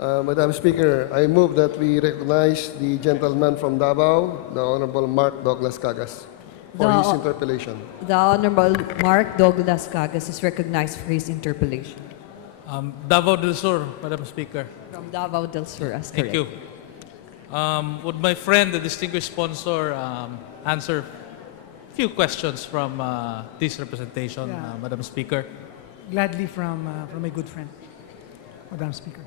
Madam Speaker, I move that we recognize the gentleman from Davao, the Honorable Mark Douglas Cagas, for his interpellation. The Honorable Mark Douglas Cagas is recognized for his interpellation. Davao del Sur, Madam Speaker. From Davao del Sur, as Thank correct. you. Would my friend, the distinguished sponsor, answer a few questions from this representation, Yeah. Madam Speaker? Gladly from my good friend, Madam Speaker.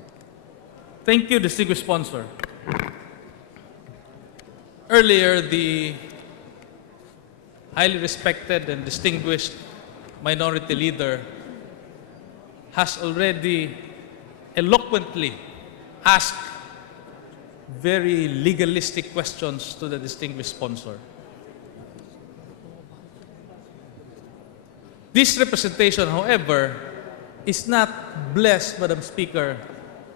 Thank you, distinguished sponsor. Earlier, the highly respected and distinguished minority leader has already eloquently asked very legalistic questions to the distinguished sponsor. This representation, however, is not blessed, Madam Speaker,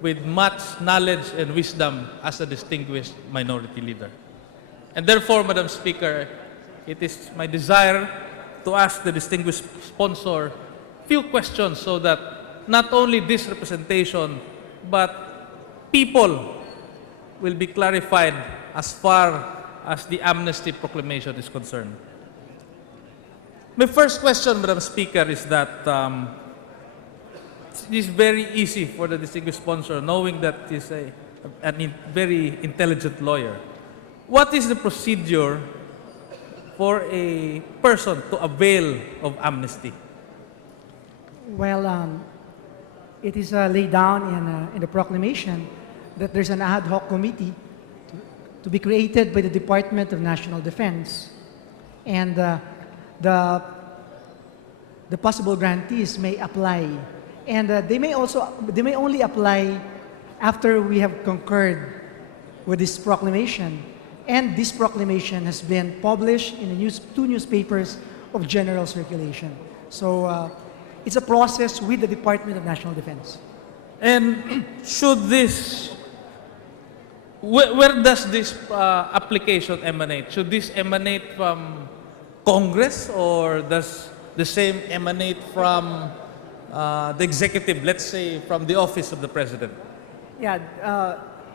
with much knowledge and wisdom as a distinguished minority leader. And therefore, Madam Speaker, it is my desire to ask the distinguished sponsor few questions so that not only this representation, but people will be clarified as far as the amnesty proclamation is concerned. My first question, Madam Speaker, is that it is very easy for the distinguished sponsor, knowing that he's a very intelligent lawyer. What is the procedure for a person to avail of amnesty? Well, it is laid down in the proclamation that there's an ad hoc committee to be created by the Department of National Defense, and the possible grantees may apply, and they may only apply after we have concurred with this proclamation, and this proclamation has been published in the two newspapers of general circulation. So it's a process with the Department of National Defense. And should this, where does this application emanate? Should this emanate from Congress, or does the same emanate from the executive, let's say from the office of the President? Yeah,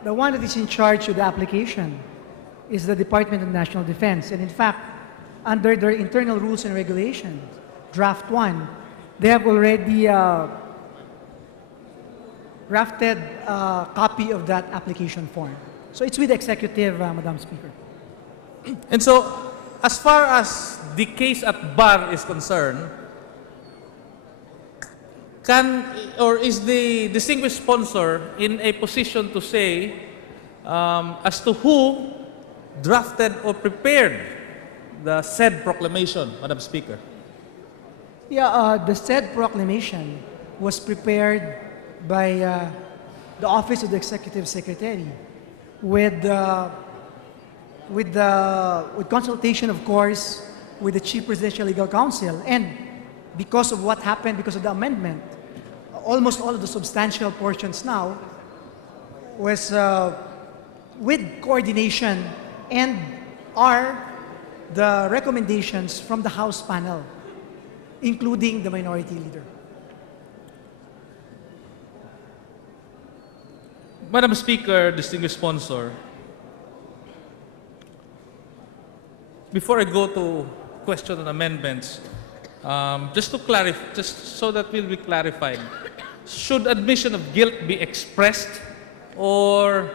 the one that is in charge of the application is the Department of National Defense. And in fact, under their internal rules and regulations, draft 1, they have already drafted a copy of that application form. So it's with the executive, Madam Speaker. And so, as far as the case at bar is concerned, is the distinguished sponsor in a position to say as to who drafted or prepared the said proclamation, Madam Speaker? Yeah, the said proclamation was prepared by the Office of the Executive Secretary with consultation, of course, with the Chief Presidential Legal Counsel. And because of what happened, because of the amendment, almost all of the substantial portions now was with coordination and are the recommendations from the House panel, including the minority leader. Madam Speaker, distinguished sponsor, before I go to question on amendments, just to clarify, just so that will be clarified, should admission of guilt be expressed, or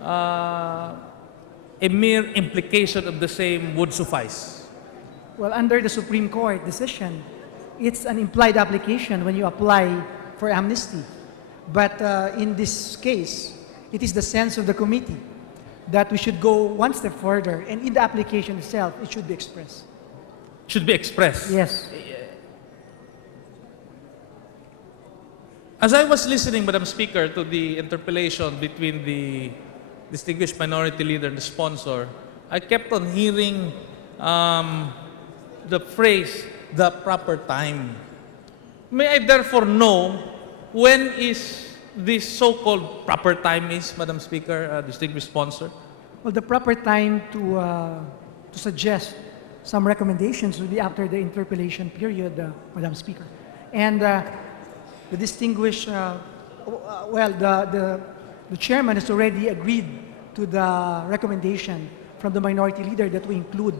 a mere implication of the same would suffice? Well, under the Supreme Court decision, it's an implied application when you apply for amnesty. But in this case, it is the sense of the committee that we should go one step further, and in the application itself, it should be expressed. Should be expressed. Yes. As I was listening, Madam Speaker, to the interpellation between the distinguished minority leader and the sponsor, I kept on hearing the phrase, the proper time. May I therefore know when is this so-called proper time is, Madam Speaker, distinguished sponsor? Well, the proper time to suggest some recommendations would be after the interpellation period, Madam Speaker. And the distinguished, well, the the chairman has already agreed to the recommendation from the minority leader that we include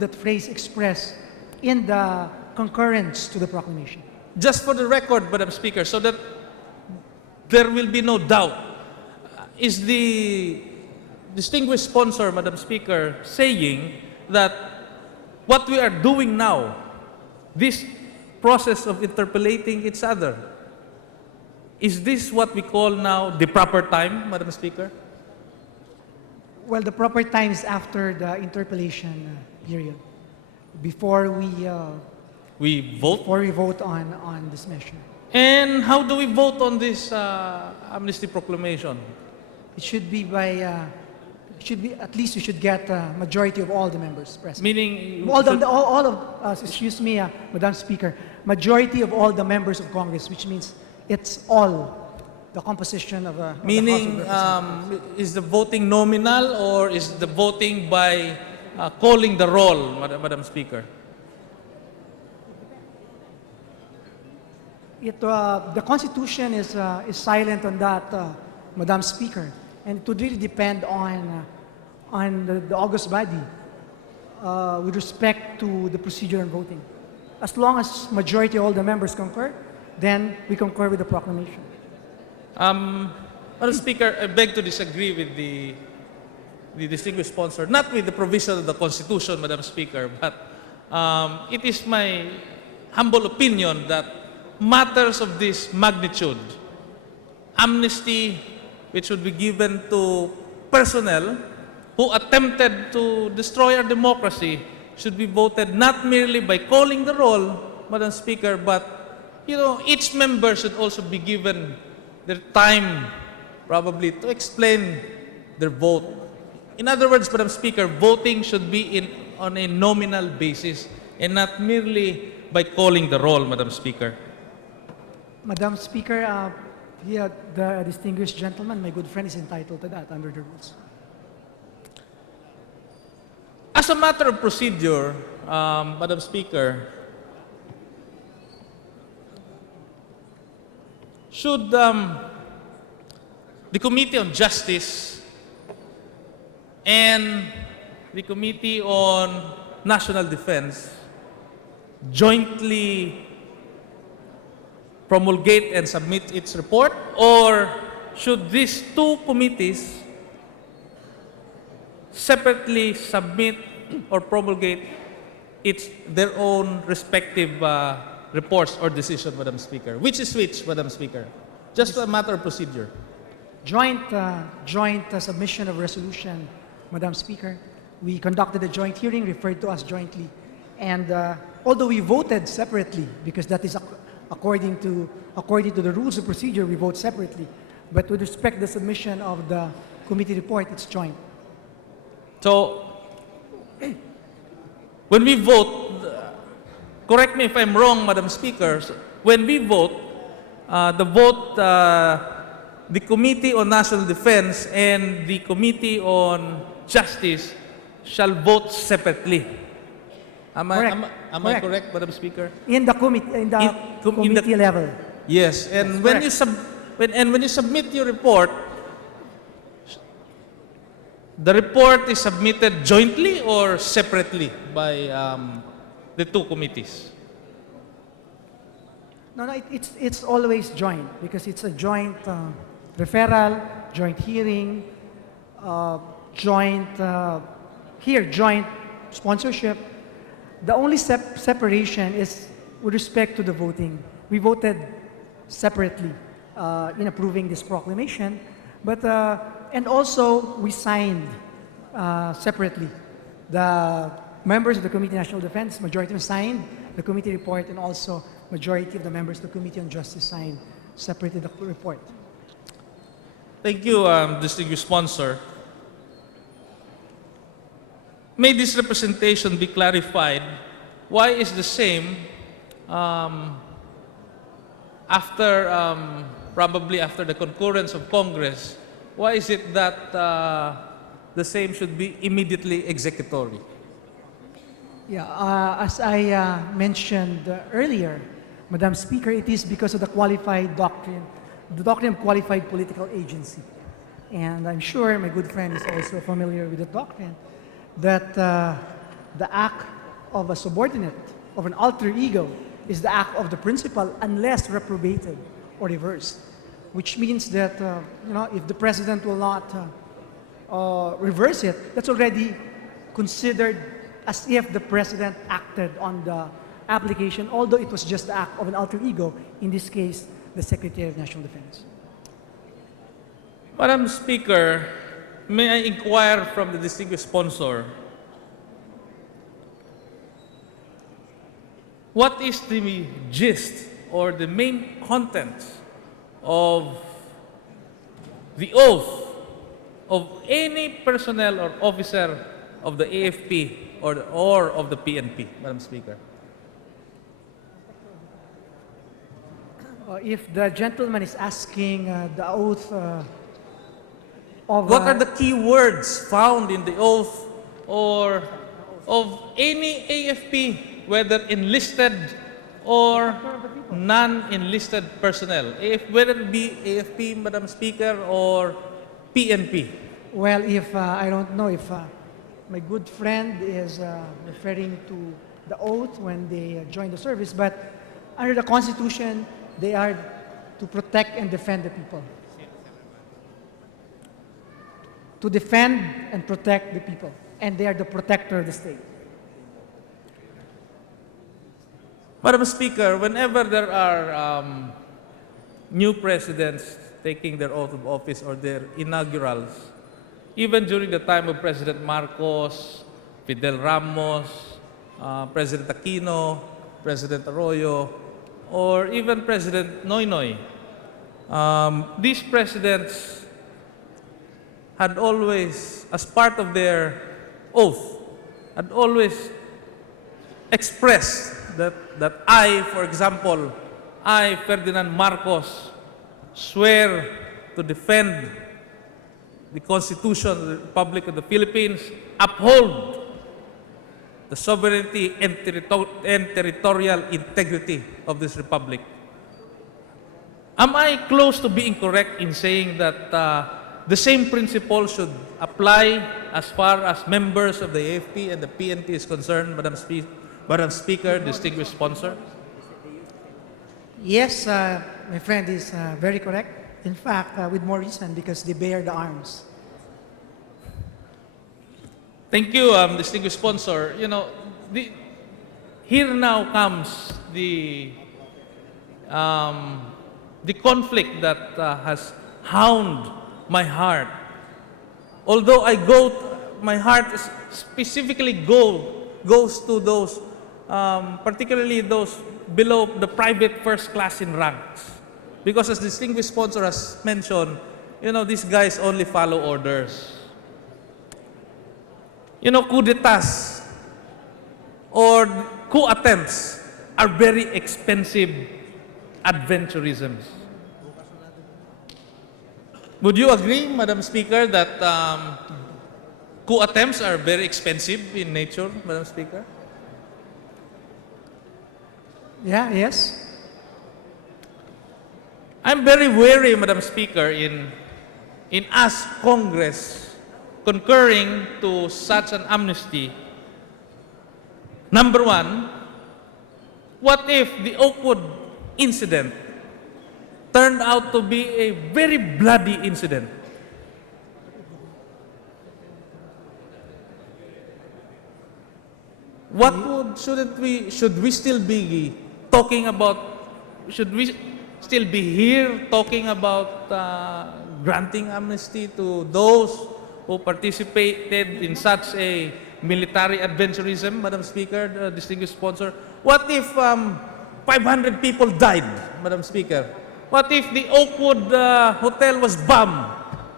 that phrase express in the concurrence to the proclamation. Just for the record, Madam Speaker, so that there will be no doubt, is the distinguished sponsor, Madam Speaker, saying that what we are doing now, this process of interpellating each other, is this what we call now the proper time, Madam Speaker? Well, the proper time is after the interpellation period, before We vote. we vote on this measure. And how do we vote on this amnesty proclamation? It should be at least you should get a majority of all the members present. Meaning, Excuse me, Madam Speaker, majority of all the members of Congress, which means it's all the composition of the House of meaning Representatives. is the voting nominal or is the voting by calling the roll, Madam Speaker? The Constitution is silent on that, Madam Speaker, and it would really depend on the august body with respect to the procedure and voting. As long as majority of all the members concur, then we concur with the proclamation. Madam Speaker, I beg to disagree with the distinguished sponsor, not with the provision of the Constitution, Madam Speaker, but it is my humble opinion that matters of this magnitude, amnesty which would be given to personnel who attempted to destroy our democracy, should be voted not merely by calling the roll, Madam Speaker, but each member should also be given their time probably to explain their vote. In other words, Madam Speaker, voting should be on a nominal basis and not merely by calling the roll, Madam Speaker. Madam Speaker, the distinguished gentleman, my good friend, is entitled to that under the rules. As a matter of procedure, Madam Speaker, should the Committee on Justice and the Committee on National Defense jointly promulgate and submit its report, or should these two committees separately submit or promulgate their own respective reports or decision, Madam Speaker? Which is which, Madam Speaker? Just a matter of procedure. Joint submission of resolution, Madam Speaker. We conducted a joint hearing referred to us jointly. And although we voted separately, because that is according to the rules of procedure, we vote separately. But with respect to the submission of the committee report, it's joint. So, when we vote, correct me if I'm wrong, Madam Speaker, when we vote, the Committee on National Defense and the Committee on Justice shall vote separately. Am I correct, Madam Speaker? In the committee level. Yes, and That's when you submit your report, the report is submitted jointly or separately by the two committees? No, it's always joint because it's a joint referral, joint hearing, joint sponsorship. The only separation is with respect to the voting. We voted separately in approving this proclamation, but and also we signed separately. The members of the Committee on National Defense, majority of them signed the committee report, and also majority of the members of the Committee on Justice signed separately the report. Thank you, distinguished sponsor. May this representation be clarified. Why is the same probably after the concurrence of Congress, why is it that the same should be immediately executory? Yeah, as I mentioned earlier, Madam Speaker, it is because of the qualified doctrine the doctrine of qualified political agency. And I'm sure my good friend is also familiar with the doctrine that the act of a subordinate, of an alter ego, is the act of the principal unless reprobated or reversed, which means that if the president will not reverse it, that's already considered as if the president acted on the application, although it was just the act of an alter ego, in this case, the Secretary of National Defense. Madam Speaker, may I inquire from the distinguished sponsor, what is the gist or the main content of the oath of any personnel or officer of the AFP or of the PNP, Madam Speaker? If the gentleman is asking the oath of... What are the key words found in the oath or of any AFP, whether enlisted or non-enlisted personnel, whether it be AFP, Madam Speaker, or PNP? Well, if I don't know if my good friend is referring to the oath when they join the service, but under the Constitution, they are to protect and defend the people. To defend and protect the people. And they are the protector of the state. Madam Speaker, whenever there are new presidents taking their oath of office or their inaugurals, even during the time of President Marcos, Fidel Ramos, President Aquino, President Arroyo, or even President Noynoy, these presidents had always, as part of their oath, had always expressed that I, for example, I, Ferdinand Marcos, swear to defend the Constitution of the Republic of the Philippines, uphold the sovereignty and territorial integrity of this republic. Am I close to being correct in saying that the same principle should apply as far as members of the AFP and the PNP is concerned, Madam Speaker, distinguished sponsor? Yes, my friend is very correct. In fact, with more reason, because they bear the arms. Thank you, distinguished sponsor. You know, here now comes the conflict that has hound my heart. Although my heart specifically goes to those, particularly those below the private first class in ranks. Because as distinguished sponsor has mentioned, these guys only follow orders. Coup d'etats or coup attempts are very expensive adventurisms. Would you agree, Madam Speaker, that coup attempts are very expensive in nature, Madam Speaker? Yeah, yes. I'm very wary, Madam Speaker, in us Congress concurring to such an amnesty. Number one, what if the Oakwood incident turned out to be a very bloody incident? Should we still be here talking about granting amnesty to those who participated in such a military adventurism, Madam Speaker, distinguished sponsor? What if 500 people died, Madam Speaker? What if the Oakwood hotel was bombed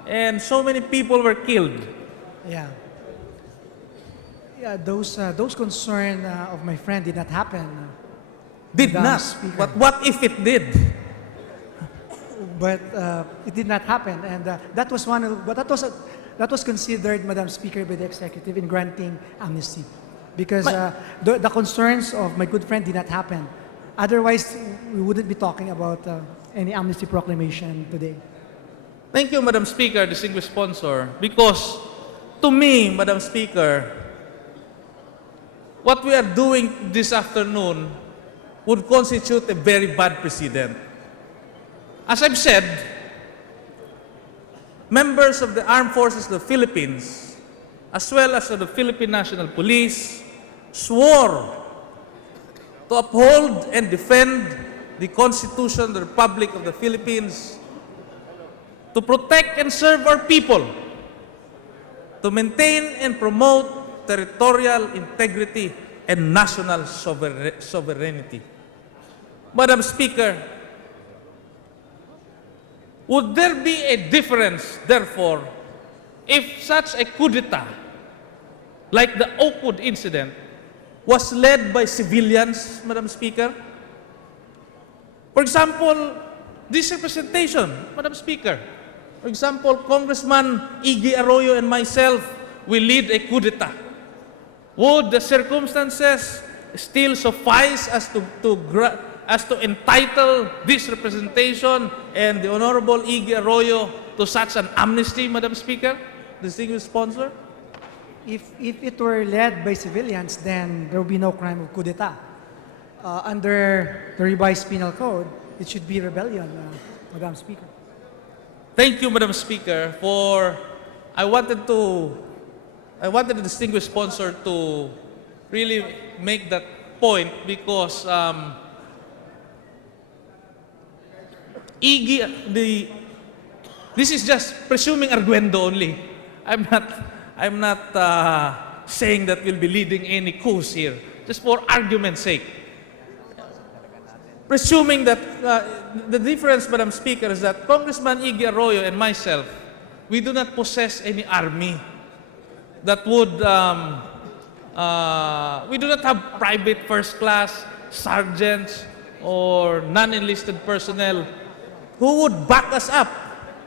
and so many people were killed? Yeah. Yeah, those concerns of my friend did not happen. Did Madam not. Speaker. But what if it did? But it did not happen, and that was considered, Madam Speaker, by the executive in granting amnesty, because the concerns of my good friend did not happen. Otherwise, we wouldn't be talking about any amnesty proclamation today. Thank you, Madam Speaker, distinguished sponsor, because to me, Madam Speaker, what we are doing this afternoon would constitute a very bad precedent. As I've said, members of the Armed Forces of the Philippines, as well as of the Philippine National Police, swore to uphold and defend the Constitution of the Republic of the Philippines, to protect and serve our people, to maintain and promote territorial integrity and national sovereignty. Madam Speaker, would there be a difference, therefore, if such a coup d'etat, like the Oakwood incident, was led by civilians, Madam Speaker? For example, this representation, Madam Speaker. For example, Congressman Iggy Arroyo and myself will lead a coup d'etat. Would the circumstances still suffice as to entitle this representation and the Honorable Iggy Arroyo to such an amnesty, Madam Speaker, distinguished sponsor? If it were led by civilians, then there would be no crime of coup d'etat. Under the revised penal code, it should be rebellion, Madam Speaker. Thank you, Madam Speaker, for I wanted the distinguished sponsor to really make that point because this is just presuming arguendo only. I'm not saying that we'll be leading any coups here, just for argument's sake. Presuming that the difference, Madam Speaker, is that Congressman Iggy Arroyo and myself, we do not possess any army that would, we do not have private first class, sergeants, or non-enlisted personnel who would back us up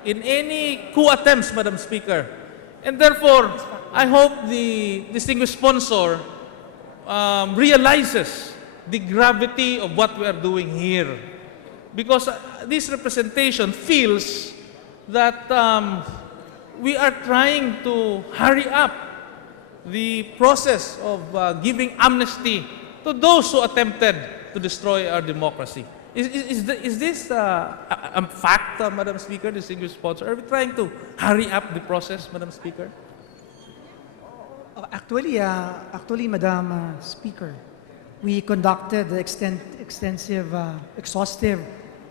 in any coup attempts, Madam Speaker. And therefore, I hope the distinguished sponsor realizes the gravity of what we are doing here. Because this representation feels that we are trying to hurry up the process of giving amnesty to those who attempted to destroy our democracy. Is this a fact, Madam Speaker, distinguished sponsor? Are we trying to hurry up the process, Madam Speaker? Actually, Madam Speaker, we conducted extensive, exhaustive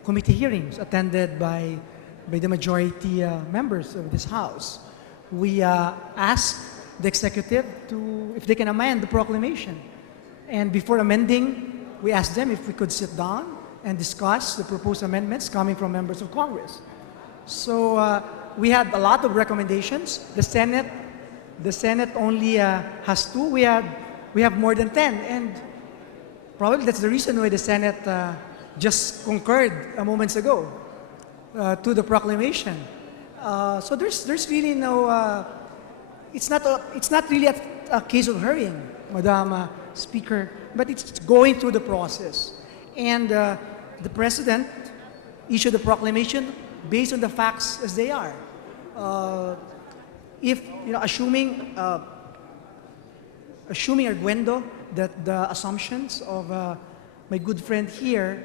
committee hearings attended by the majority members of this House. We asked the executive if they can amend the proclamation. And before amending, we asked them if we could sit down and discuss the proposed amendments coming from members of Congress. So we had a lot of recommendations. The Senate only has 2. We have more than 10, and probably that's the reason why the Senate just concurred moments ago to the proclamation. So there's really no. It's not really a case of hurrying, Madam Speaker, but it's going through the process. And the President issued a proclamation based on the facts as they are. Assuming arguendo that the assumptions of my good friend here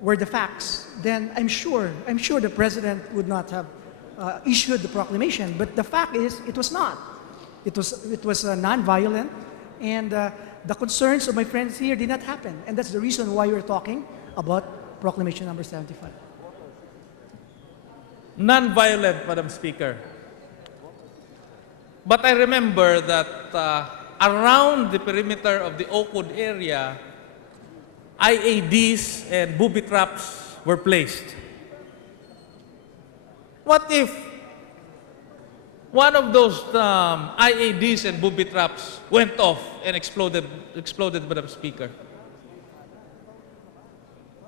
were the facts, then I'm sure the President would not have issued the proclamation. But the fact is, it was not. It was non-violent, and the concerns of my friends here did not happen, and that's the reason why we're talking about Proclamation number 75. Non-violent, Madam Speaker. But I remember that around the perimeter of the Oakwood area, IADs and booby traps were placed. What if one of those IADs and booby traps went off and exploded, Madam Speaker?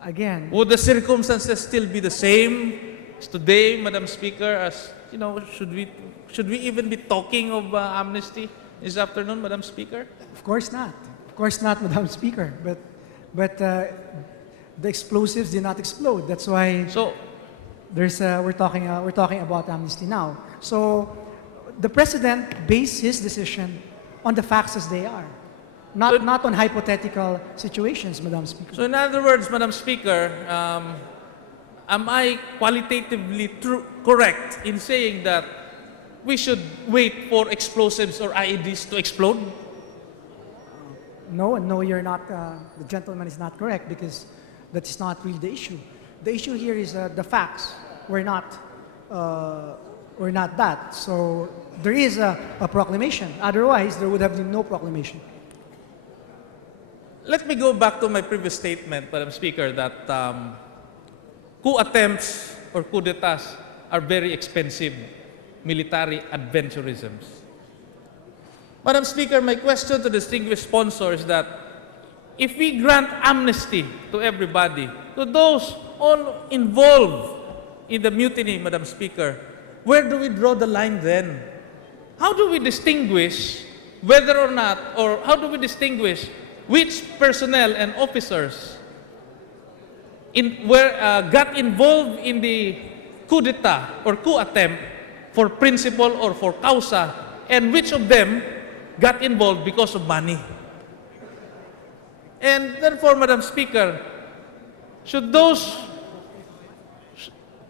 Again, Would the circumstances still be the same as today, Madam Speaker? As you know, should we even be talking of amnesty this afternoon, Madam Speaker? of course not. Of course not, Madam Speaker. But the explosives did not explode. That's why So, we're talking about amnesty now. So the president based his decision on the facts as they are, not on hypothetical situations, Madam Speaker. so in other words, Madam Speaker, am I qualitatively correct in saying that we should wait for explosives or IEDs to explode? No, you're not. The gentleman is not correct because that is not really the issue. The issue here is the facts. We're not that. So there is a proclamation. Otherwise, there would have been no proclamation. Let me go back to my previous statement, Madam Speaker, that coup attempts or coup d'etats are very expensive military adventurisms. Madam Speaker, my question to the distinguished sponsor is that if we grant amnesty to everybody, to those all involved in the mutiny, Madam Speaker, where do we draw the line then? How do we distinguish whether or not, or how do we distinguish which personnel and officers got involved in the coup d'etat or coup attempt for principle or for causa, and which of them got involved because of money? And therefore, Madam Speaker, should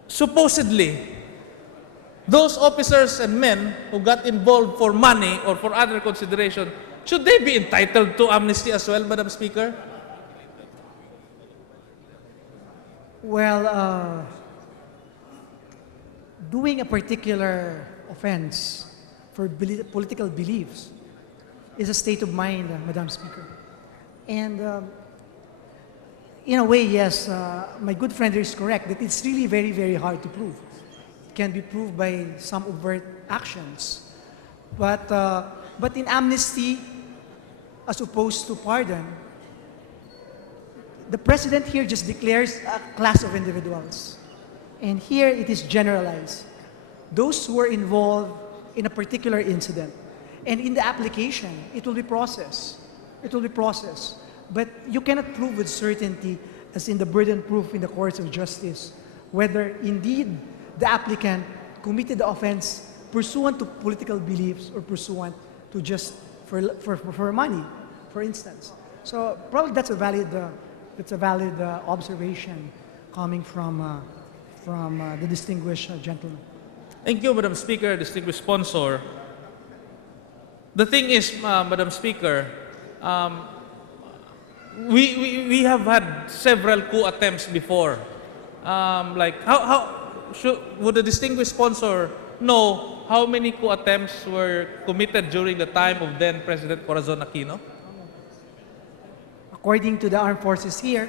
supposedly, those officers and men who got involved for money or for other consideration, should they be entitled to amnesty as well, Madam Speaker? Well, doing a particular offense for political beliefs is a state of mind, Madam Speaker. And in a way, yes, my good friend is correct that it's really very, very hard to prove. It can be proved by some overt actions. But in amnesty, as opposed to pardon, the president here just declares a class of individuals. And here it is generalized. Those who are involved in a particular incident. And in the application, it will be processed. It will be processed. But you cannot prove with certainty, as in the burden proof in the courts of justice, whether indeed the applicant committed the offense pursuant to political beliefs or pursuant to just for money, for instance. So probably that's a valid observation coming from the distinguished gentleman. Thank you, Madam Speaker, distinguished sponsor. The thing is, Madam Speaker, we have had several coup attempts before. Would the distinguished sponsor know how many coup attempts were committed during the time of then President Corazon Aquino? According to the armed forces here,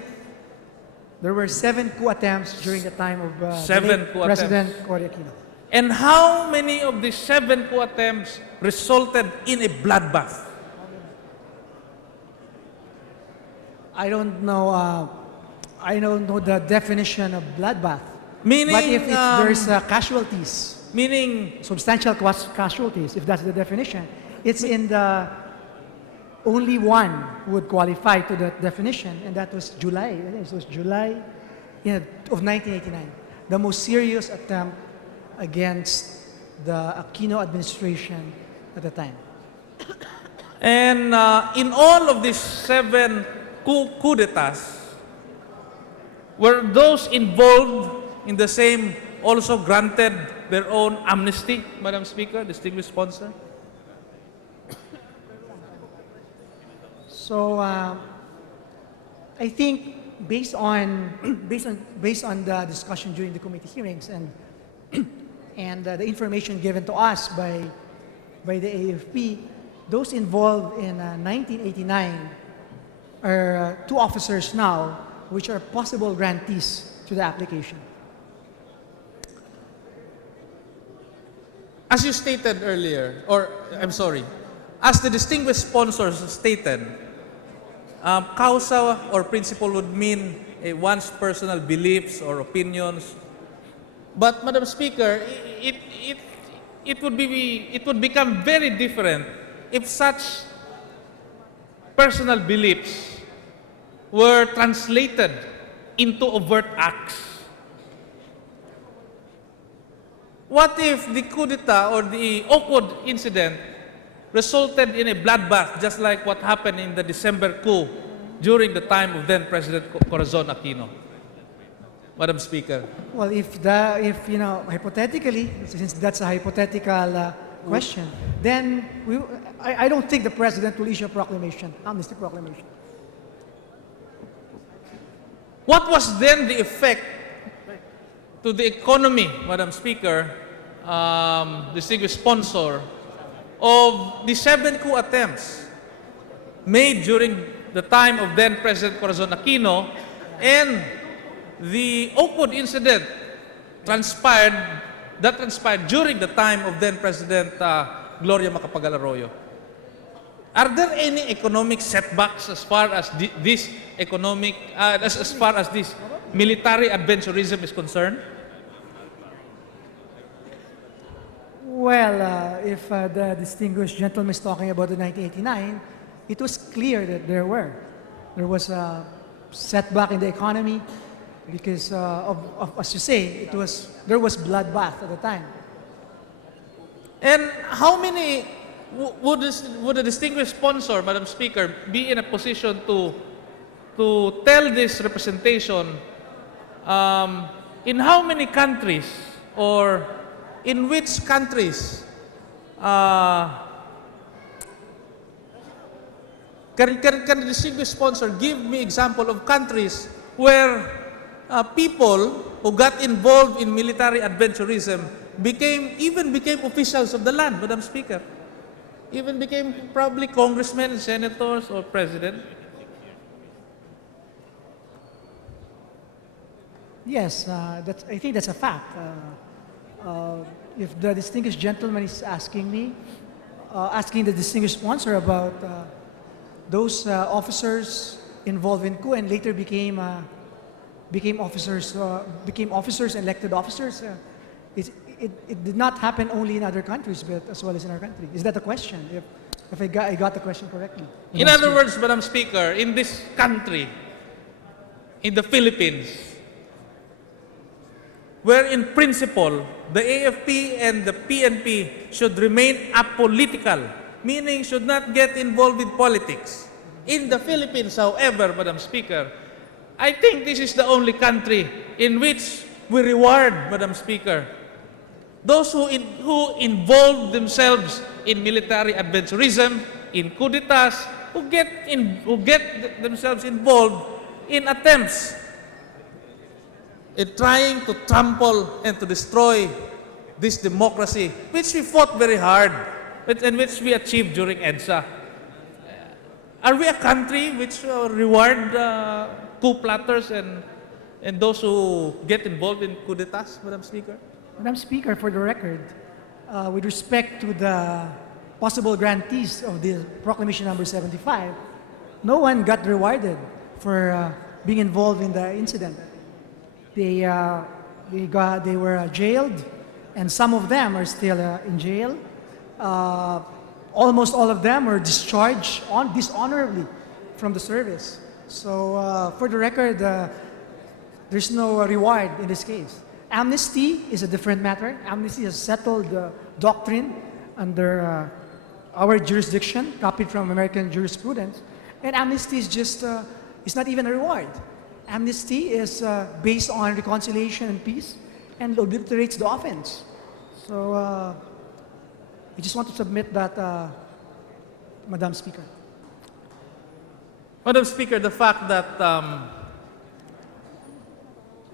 there were 7 coup attempts during the time of the 7 late coup attempts. President Cory Aquino. And how many of these 7 coup attempts resulted in a bloodbath? I don't know. I don't know the definition of bloodbath. Meaning, But if there's casualties, meaning, substantial casualties, if that's the definition, it's in the only one would qualify to that definition, and that was July. It was July of 1989, the most serious attempt against the Aquino administration at the time. and in all of these 7 coup d'etats, were those involved in the same also granted their own amnesty, Madam Speaker, distinguished sponsor? So I think based on the discussion during the committee hearings and the information given to us by the AFP, those involved in 1989 are 2 officers now, which are possible grantees to the application. As you stated earlier, or I'm sorry, as the distinguished sponsors stated, causa or principle would mean one's personal beliefs or opinions. But Madam Speaker, it would become very different if such personal beliefs were translated into overt acts. What if the coup d'etat or the Oakwood incident resulted in a bloodbath, just like what happened in the December coup during the time of then President Corazon Aquino? Madam Speaker. Well, if you know, hypothetically, since that's a hypothetical question, then I don't think the president will issue a proclamation, amnesty proclamation. What was then the effect to the economy, Madam Speaker, distinguished sponsor, of the 7 coup attempts made during the time of then President Corazon Aquino, and the Oakwood incident transpired during the time of then President Gloria Macapagal Arroyo? Are there any economic setbacks as far as this economic, as far as this military adventurism is concerned? Well, if the distinguished gentleman is talking about the 1989, it was clear that there was a setback in the economy because as you say, there was bloodbath at the time. And how many would a distinguished sponsor, Madam Speaker, be in a position to tell this representation in how many countries or in which countries can the distinguished sponsor give me example of countries where people who got involved in military adventurism became officials of the land, Madam Speaker? Even became probably congressmen, senators, or president? Yes, I think that's a fact. If the distinguished gentleman is asking me, asking the distinguished sponsor about those officers involved in coup and later became officers, elected officers, it did not happen only in other countries, but as well as in our country. Is that the question? If I got the question correctly. In other words, Madam Speaker, in this country, in the Philippines, where in principle, the AFP and the PNP should remain apolitical, meaning should not get involved with politics. In the Philippines, however, Madam Speaker, I think this is the only country in which we reward, Madam Speaker, those who involve themselves in military adventurism, in coup d'etats, who get themselves involved in attempts in trying to trample and to destroy this democracy, which we fought very hard, and which we achieved during EDSA. Are we a country which reward coup plotters and those who get involved in coup d'etats, Madam Speaker? Madam Speaker, for the record, with respect to the possible grantees of the Proclamation Number 75, no one got rewarded for being involved in the incident. They were jailed, and some of them are still in jail. Almost all of them were discharged dishonorably from the service. So, for the record, there's no reward in this case. Amnesty is a different matter. Amnesty is a settled doctrine under our jurisdiction, copied from American jurisprudence. And amnesty is just, it's not even a reward. Amnesty is based on reconciliation and peace and obliterates the offense. So, I just want to submit that, Madam Speaker. Madam Speaker, the fact that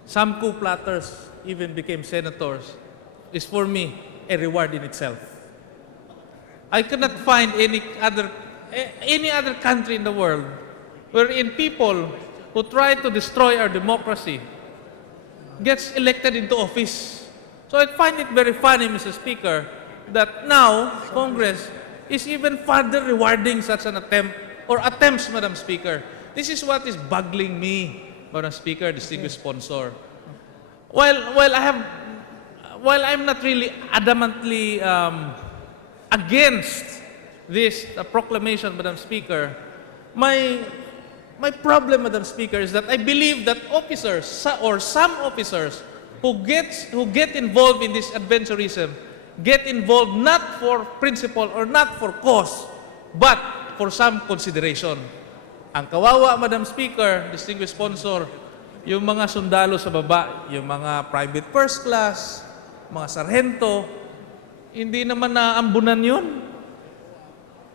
some coup plotters even became senators is for me a reward in itself. I cannot find any other country in the world wherein people who try to destroy our democracy gets elected into office. So I find it very funny, Mr. Speaker, that now Congress is even further rewarding such an attempt or attempts, Madam Speaker. This is what is boggling me, Madam Speaker, distinguished sponsor. While I'm not really adamantly against this proclamation, Madam Speaker, my my problem, Madam Speaker, is that I believe that officers or some officers who get involved in this adventurism get involved not for principle or not for cause, but for some consideration. Ang kawawa, Madam Speaker, distinguished sponsor, yung mga sundalo sa baba, yung mga private first class, mga sarhento, hindi naman naambunan yun.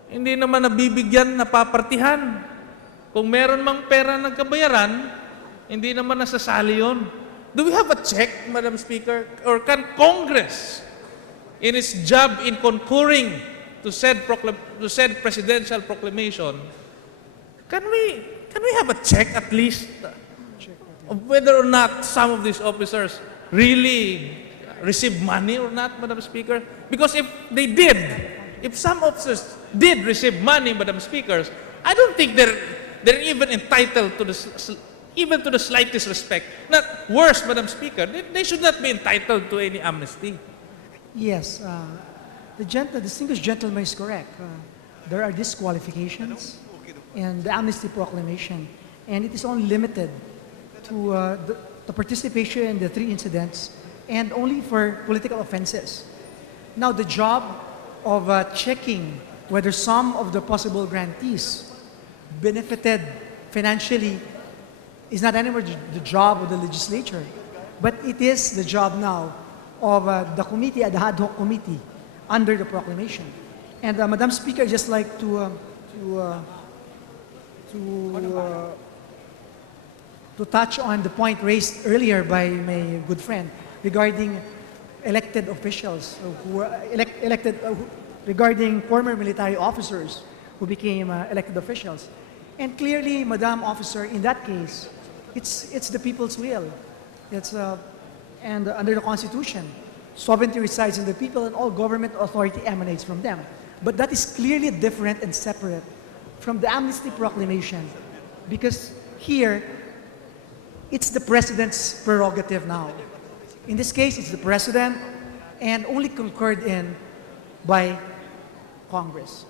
Hindi naman nabibigyan, napapartihan. Kung meron mang pera ng kabayaran, hindi naman nasasali yun. Do we have a check, Madam Speaker? Or can Congress, in its job in concurring to said presidential proclamation, can we have a check at least of whether or not some of these officers really receive money or not, Madam Speaker? Because if they did, if some officers did receive money, Madam Speakers, I don't think they're even entitled to even to the slightest respect. Not worse, Madam Speaker, they should not be entitled to any amnesty. Yes, the distinguished gentleman is correct. There are disqualifications in the amnesty proclamation, and it is only limited to the participation in the 3 incidents and only for political offenses. Now, the job of checking whether some of the possible grantees benefited financially is not anymore the job of the legislature, but it is the job now of the committee, the ad hoc committee, under the proclamation. And Madam Speaker, I'd just like to touch on the point raised earlier by my good friend regarding elected officials who were regarding former military officers who became elected officials. And clearly, Madam Officer, in that case, it's the people's will. And under the Constitution, sovereignty resides in the people and all government authority emanates from them. But that is clearly different and separate from the amnesty proclamation, because here, it's the president's prerogative now. In this case, it's the president and only concurred in by Congress.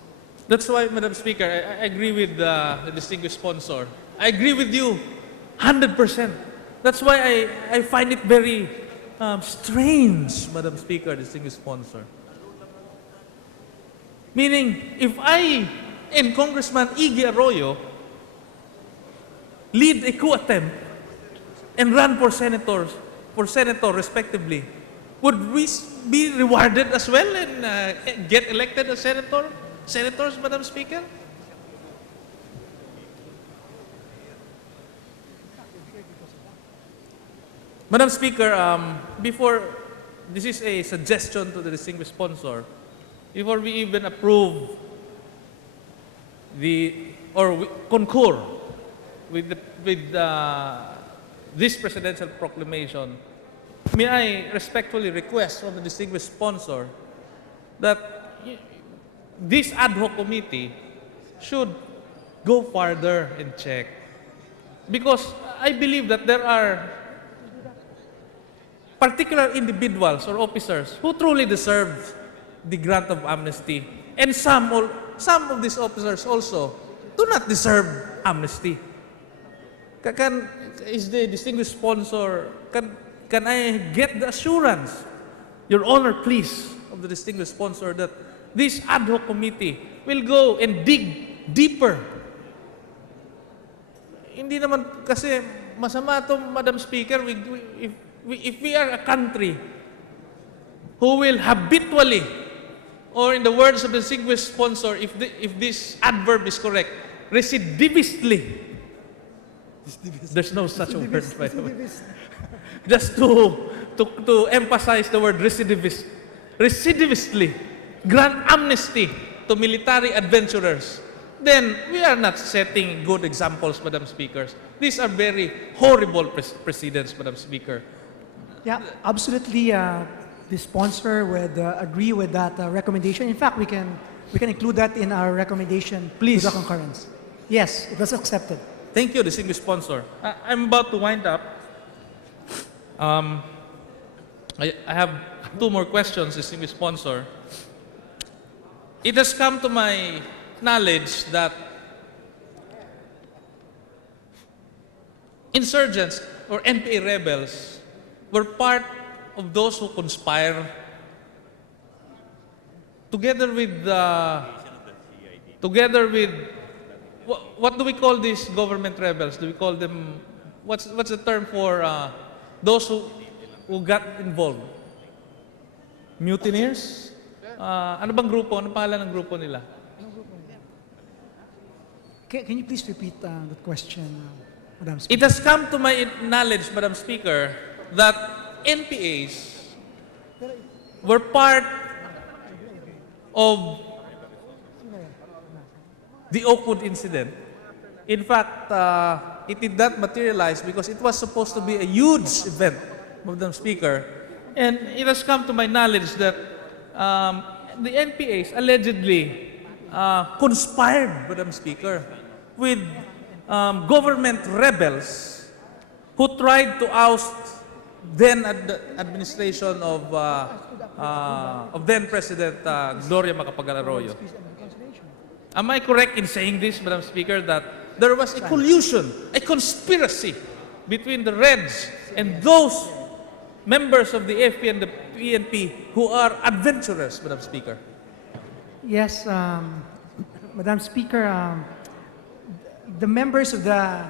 That's why, Madam Speaker, I agree with the distinguished sponsor. I agree with you 100%. That's why I find it very strange, Madam Speaker, distinguished sponsor. Meaning, if I and Congressman Iggy Arroyo lead a coup attempt and run for senator respectively, would we be rewarded as well and get elected as senators, Madam Speaker? Madam Speaker, this is a suggestion to the distinguished sponsor, before we even approve concur with this presidential proclamation, may I respectfully request from the distinguished sponsor that this ad hoc committee should go further and check. Because I believe that there are particular individuals or officers who truly deserve the grant of amnesty. And some of these officers also do not deserve amnesty. Is the distinguished sponsor, can I get the assurance, Your Honor, please, of the distinguished sponsor, that this ad hoc committee will go and dig deeper? Hindi naman kasi masama ito, Madam Speaker, if we are a country who will habitually, or in the words of the distinguished sponsor, if this adverb is correct, recidivistly. There's no such a word, by the way. Just to emphasize the word recidivistly grant amnesty to military adventurers, then we are not setting good examples, Madam Speakers. These are very horrible precedents, Madam Speaker. Yeah, absolutely. The sponsor would agree with that recommendation. In fact, we can include that in our recommendation. Please. To the concurrence. Yes, it was accepted. Thank you, distinguished sponsor. I'm about to wind up. I have 2 more questions, distinguished sponsor. It has come to my knowledge that insurgents or NPA rebels were part of those who conspire together with what do we call these government rebels? Do we call them, what's the term for those who got involved? Mutineers? Ano bang grupo? Ano pangalan ng grupo nila? Can you please repeat the question, Madam It Speaker? has come to my knowledge, Madam Speaker, that NPAs were part of the Oakwood incident. In fact, it did not materialize because it was supposed to be a huge event, Madam Speaker. And it has come to my knowledge that the NPAs allegedly conspired, Madam Speaker, with government rebels who tried to oust then administration of then President Gloria Macapagal Arroyo. Am I correct in saying this, Madam Speaker, that there was a collusion, a conspiracy between the Reds and those members of the AFP and the PNP who are adventurous, Madam Speaker? Yes, Madam Speaker, the members of the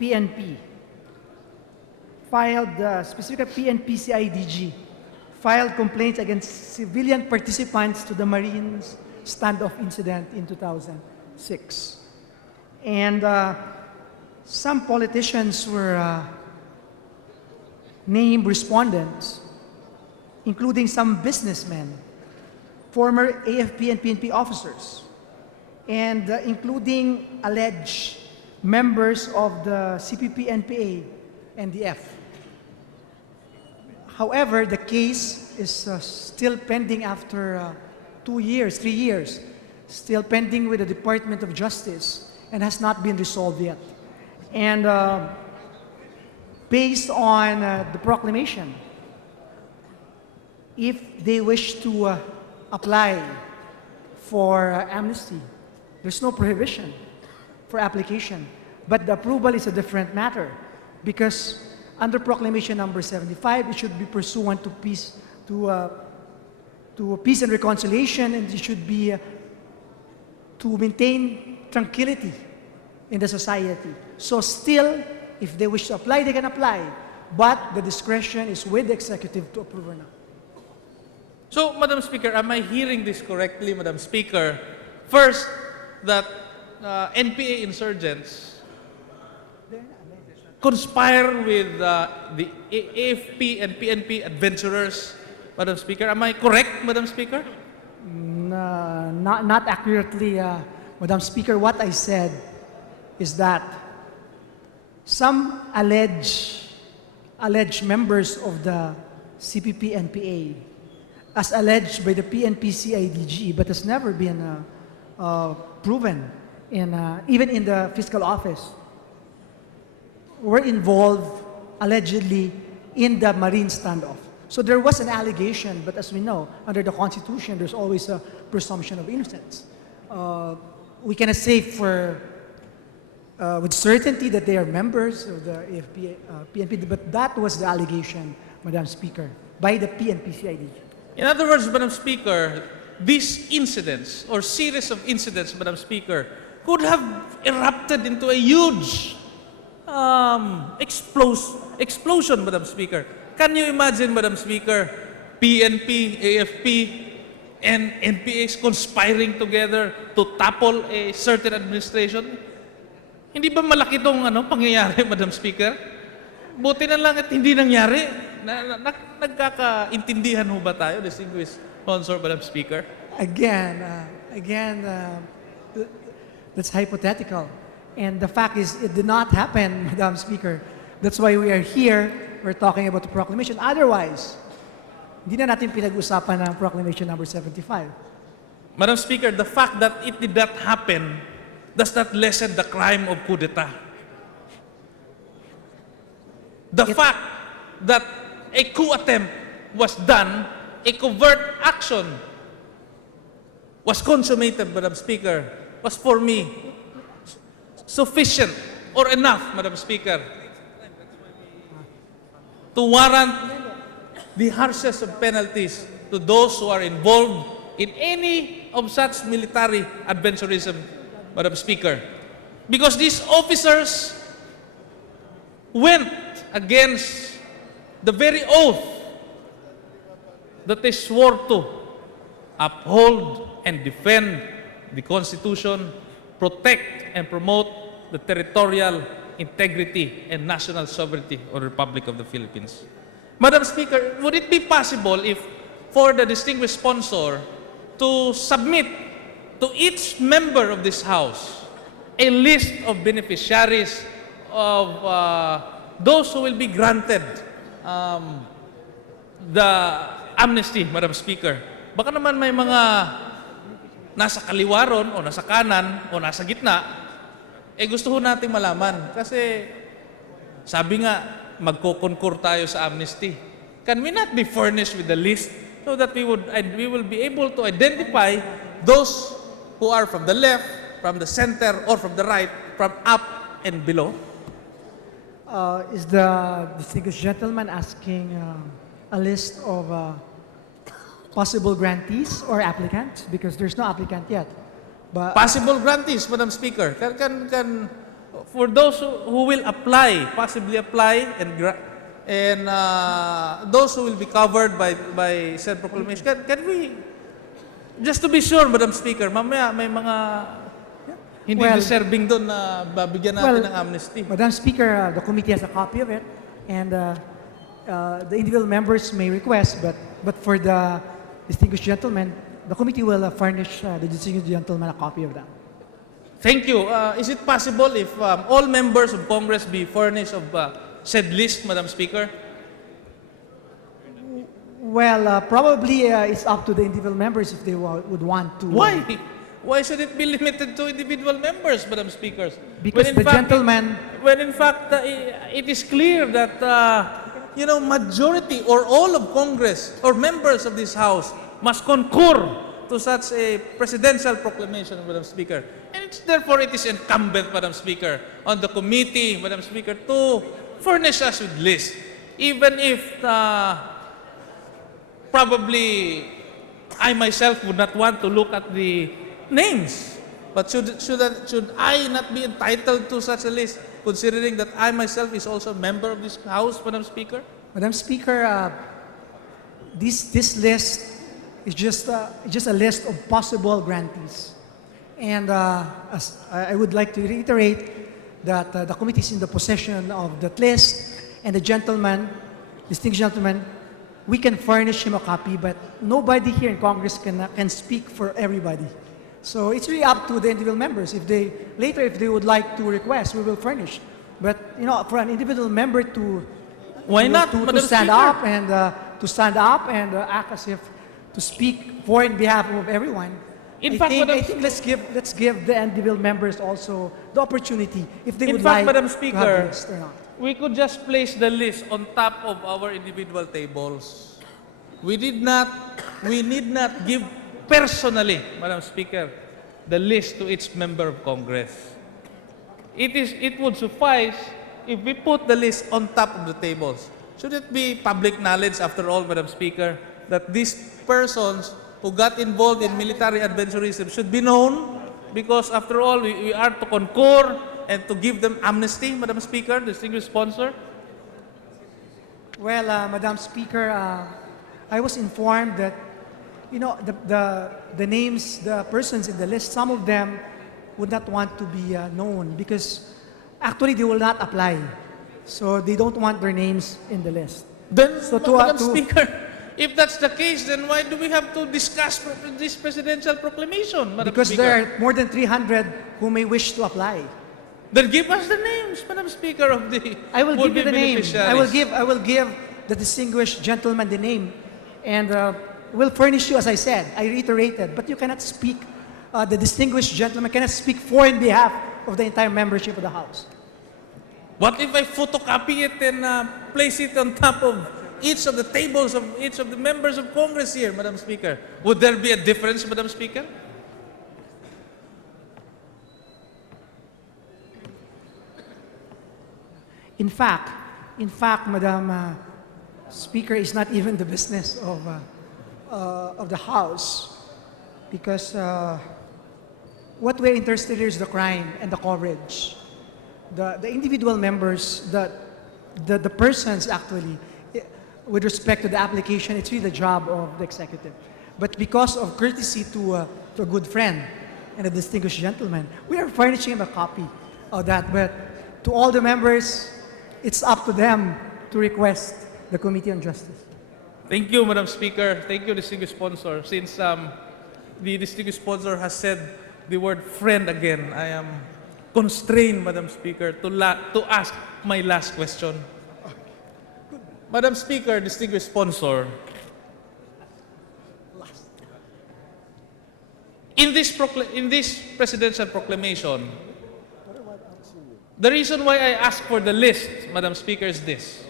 PNP filed, specifically PNP-CIDG, filed complaints against civilian participants to the Marines standoff incident in 2006. And some politicians were named respondents, including some businessmen, former AFP and PNP officers, and including alleged members of the CPP, NPA, and the F. However, the case is still pending after 2 years, 3 years, still pending with the Department of Justice and has not been resolved yet. And based on the proclamation, if they wish to apply for amnesty, there's no prohibition for application. But the approval is a different matter because under Proclamation number 75, it should be pursuant to peace, to peace and reconciliation, and it should be to maintain tranquility in the society. So still, if they wish to apply, they can apply, but the discretion is with the executive to approve or not. So, Madam Speaker, am I hearing this correctly, Madam Speaker? First, that NPA insurgents conspire with the AFP and PNP adventurers, Madam Speaker. Am I correct, Madam Speaker? Not accurately, Madam Speaker. What I said is that some alleged members of the CPP NPA, as alleged by the PNP CIDG, but has never been proven even in the fiscal office, were involved allegedly in the Marine standoff. So there was an allegation, but as we know, under the Constitution, there's always a presumption of innocence. We cannot say with certainty that they are members of the AFP, PNP, but that was the allegation, Madam Speaker, by the PNP CIDG. In other words, Madam Speaker, these incidents or series of incidents, Madam Speaker, could have erupted into a huge explosion, Madam Speaker. Can you imagine, Madam Speaker, PNP, AFP, and NPAs conspiring together to topple a certain administration? Hindi ba malaki itong pangyayari, Madam Speaker? Buti na lang at hindi nangyari. Nagkakaintindihan ho ba tayo, distinguished sponsor, Madam Speaker? Again, that's hypothetical. And the fact is, it did not happen, Madam Speaker. That's why we are here. We're talking about the proclamation. Otherwise, hindi na natin pinag-usapan ng Proclamation number 75. Madam Speaker, the fact that it did not happen does not lessen the crime of coup d'etat. The fact that a coup attempt was done, a covert action was consummated, Madam Speaker, was for me sufficient or enough, Madam Speaker, to warrant the harshest of penalties to those who are involved in any of such military adventurism, Madam Speaker. Because these officers went against the very oath that they swore to uphold and defend the Constitution, protect and promote the territorial integrity and national sovereignty of the Republic of the Philippines. Madam Speaker, would it be possible if for the distinguished sponsor to submit to each member of this House a list of beneficiaries of those who will be granted the amnesty, Madam Speaker? Baka naman may mga nasa kaliwaron o nasa kanan o nasa gitna, gusto ho nating malaman. Kasi sabi nga, magko-concur tayo sa amnesty. Can we not be furnished with the list so that we will be able to identify those who are from the left, from the center, or from the right, from up and below? Is the distinguished gentleman asking a list of possible grantees or applicants? Because there's no applicant yet. But Possible grantees, Madam Speaker. For those who will apply, possibly apply, and those who will be covered by said proclamation, can we, just to be sure, Madam Speaker, mamaya may mga hindi Well- deserving doon na babigyan natin ng amnesty. Madam Speaker, the committee has a copy of it, and the individual members may request, but for the distinguished gentleman, the committee will furnish the distinguished gentleman a copy of that. Thank you. Is it possible if all members of Congress be furnished of said list, Madam Speaker? Well, probably it's up to the individual members if they would want to. Why? Why should it be limited to individual members, Madam Speakers? Because When in the fact, gentleman, When in fact, it is clear that, majority or all of Congress or members of this House must concur to such a presidential proclamation, Madam Speaker. And therefore, it is incumbent, Madam Speaker, on the committee, Madam Speaker, to furnish us with lists. Even if probably I myself would not want to look at the names. But should I not be entitled to such a list, considering that I myself is also a member of this House, Madam Speaker? Madam Speaker, this list is just a list of possible grantees. And as I would like to reiterate that the committee is in the possession of that list, and the gentleman, distinguished gentleman, we can furnish him a copy, but nobody here in Congress can speak for everybody. So it's really up to the individual members. If they would like to request, we will furnish. But for an individual member to Why not, to Madam stand Speaker? up and act as if to speak for in behalf of everyone. In fact, I Madam- think let's give the individual members also the opportunity if they In would fact, like Madam to have Speaker, the list or not. we could just place the list on top of our individual tables. We need not give personally, Madam Speaker, the list to each member of Congress. It would suffice if we put the list on top of the tables. Should it be public knowledge, after all, Madam Speaker, that these persons who got involved in military adventurism should be known? Because after all, we are to concur and to give them amnesty, Madam Speaker, distinguished sponsor. Well, Madam Speaker, I was informed that the names, the persons in the list, some of them would not want to be known because actually they will not apply. So they don't want their names in the list. Then, So Madam to- Speaker, if that's the case, then why do we have to discuss this presidential proclamation, Madam Because Speaker? there are more than 300 who may wish to apply. Then give us the names, Madam Speaker, of the I will give would-be you the name. beneficiaries. I will give the distinguished gentleman the name, and will furnish you as I said. I reiterated, but you cannot speak. The distinguished gentleman cannot speak for in behalf of the entire membership of the House. What if I photocopy it and place it on top of each of the tables of each of the members of Congress here, Madam Speaker? Would there be a difference, Madam Speaker? In fact, Madam Speaker, is not even the business of the House, because what we're interested in is the crime and the coverage. The individual members, the persons actually, with respect to the application, it's really the job of the executive. But because of courtesy to a good friend and a distinguished gentleman, we are furnishing him a copy of that. But to all the members, it's up to them to request the Committee on Justice. Thank you, Madam Speaker. Thank you, distinguished sponsor. Since the distinguished sponsor has said the word friend again, I am constrained, Madam Speaker, to ask my last question. Madam Speaker, distinguished sponsor, in this presidential proclamation, the reason why I ask for the list, Madam Speaker, is this.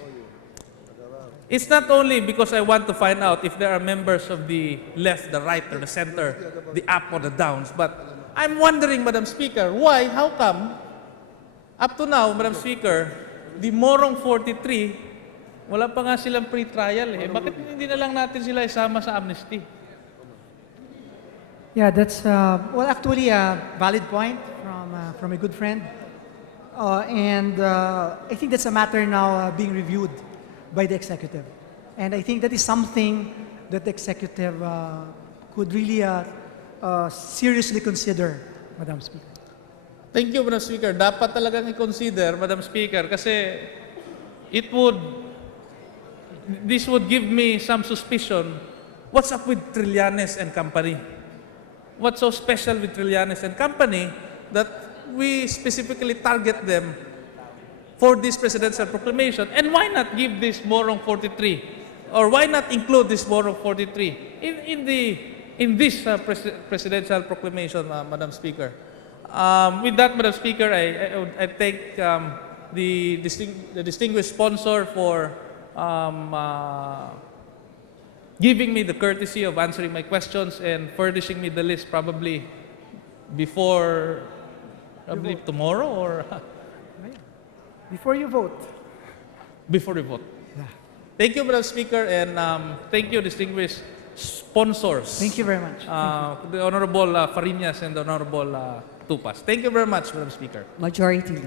It's not only because I want to find out if there are members of the left, the right, or the center, the up or the downs, but I'm wondering, Madam Speaker, why, how come, up to now, Madam Speaker, the Morong 43, wala pa nga silang pre-trial eh. Bakit hindi na lang natin sila isama sa amnesty? Yeah, that's well, actually a valid point from a good friend, and I think that's a matter now being reviewed by the executive, and I think that is something that the executive could really seriously consider, Madam Speaker. Thank you, Madam Speaker. Dapat talagang i-consider, Madam Speaker, kasi this would give me some suspicion. What's up with Trillanes and Company? What's so special with Trillanes and Company that we specifically target them for this presidential proclamation? And why not give this Morong 43? Or why not include this Morong 43 in this presidential proclamation, Madam Speaker? With that, Madam Speaker, I thank the distinguished sponsor for giving me the courtesy of answering my questions and furnishing me the list probably tomorrow or Before you vote. before the vote. Yeah. Thank you, Madam Speaker, and thank you, distinguished sponsors. Thank you very much. The Honorable Fariñas and the Honorable Tupas. Thank you very much, Madam Speaker. Majority